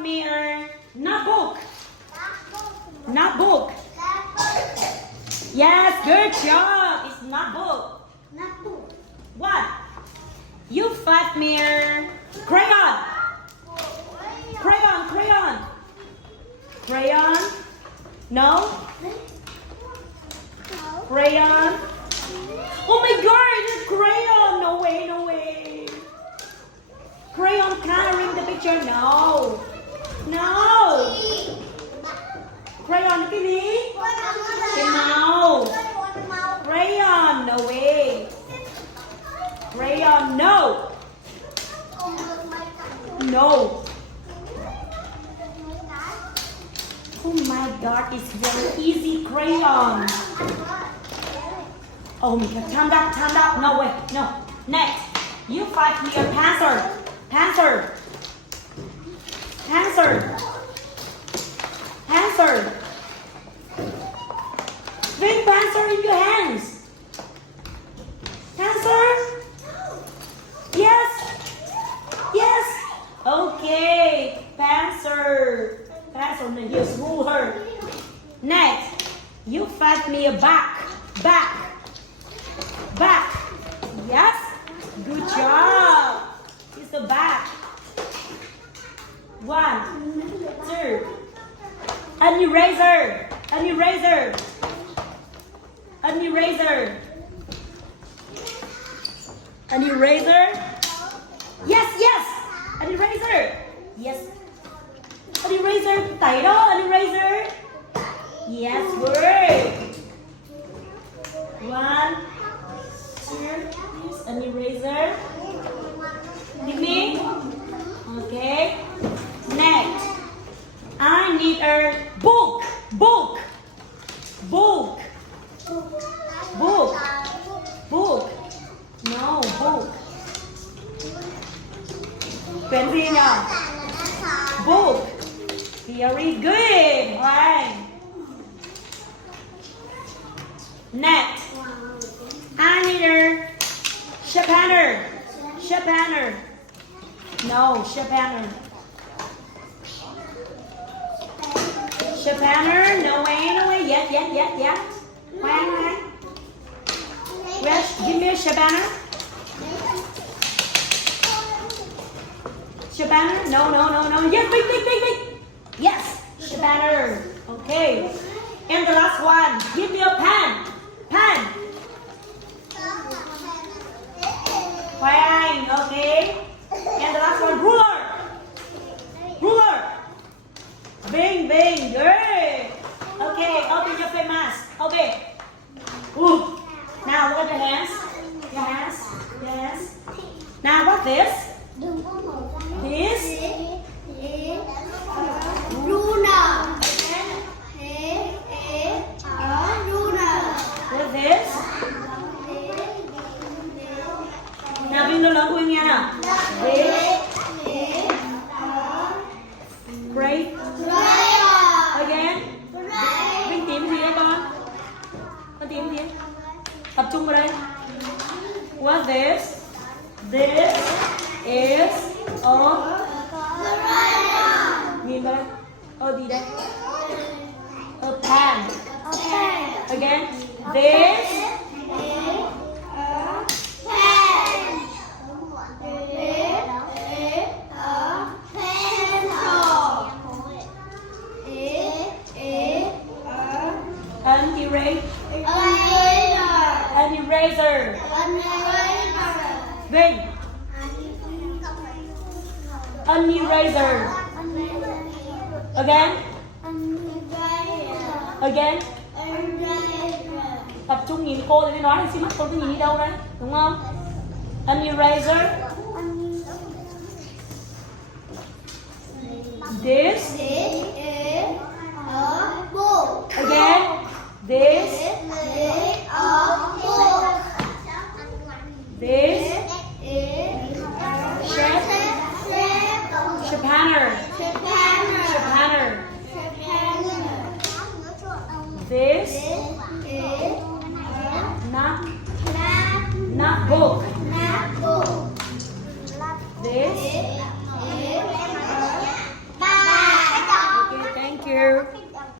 me a notebook. Notebook. Yes, good job. It's notebook. What? You 5 me a crayon. Crayon. No? Crayon. Oh my god, it's crayon. No way. Crayon coloring the picture. No. Crayon cái gì? Cái màu. Crayon, no way. Crayon, no. Oh my god, it's very easy. Crayon. Oh my god, time up. No way, no. Next, you 5 me a pencil. Bring pencil in your hands. Pencil. Yes. Okay, pencil. Here's ruler. Next, you 5 me a back. Yes. Good job. It's the back. 1, 2. An eraser. Yes. An eraser. Yes. An eraser. Tẩy đó, an eraser. Yes, good. 1, 2. Here's an eraser. Give me. Okay. Next, I need a book. No, book. Pencil nào. Book. Very good. Right. Next, I need a sharpener. No, sharpener. No way. Yes. Khoan. Wait, give me a sharpener. No. Yes, big. Yes, sharpener. Okay. And the last one, give me a pen. Khoan, okay. And the last one, ruler. Bing, good. Okay, open your face mask. Open. Now look at the hands. Yes. Now what's this? This is ruler. What's this? Nào Vinh lớn của em nghe nào. This great. Again. Vinh tìm gì đấy con? Con tìm gì? Tập trung vào đây. What's this? This is a nhìn vào đây. Gì đây? A pen. Again. This an eraser. Vinh. An eraser. Again. Tập trung nhìn cô thì mới nói thì mắt cô cứ nhìn đi đâu đấy, đúng không? An eraser. This is a book. Again. This is a book. This is sharpener. This is not book.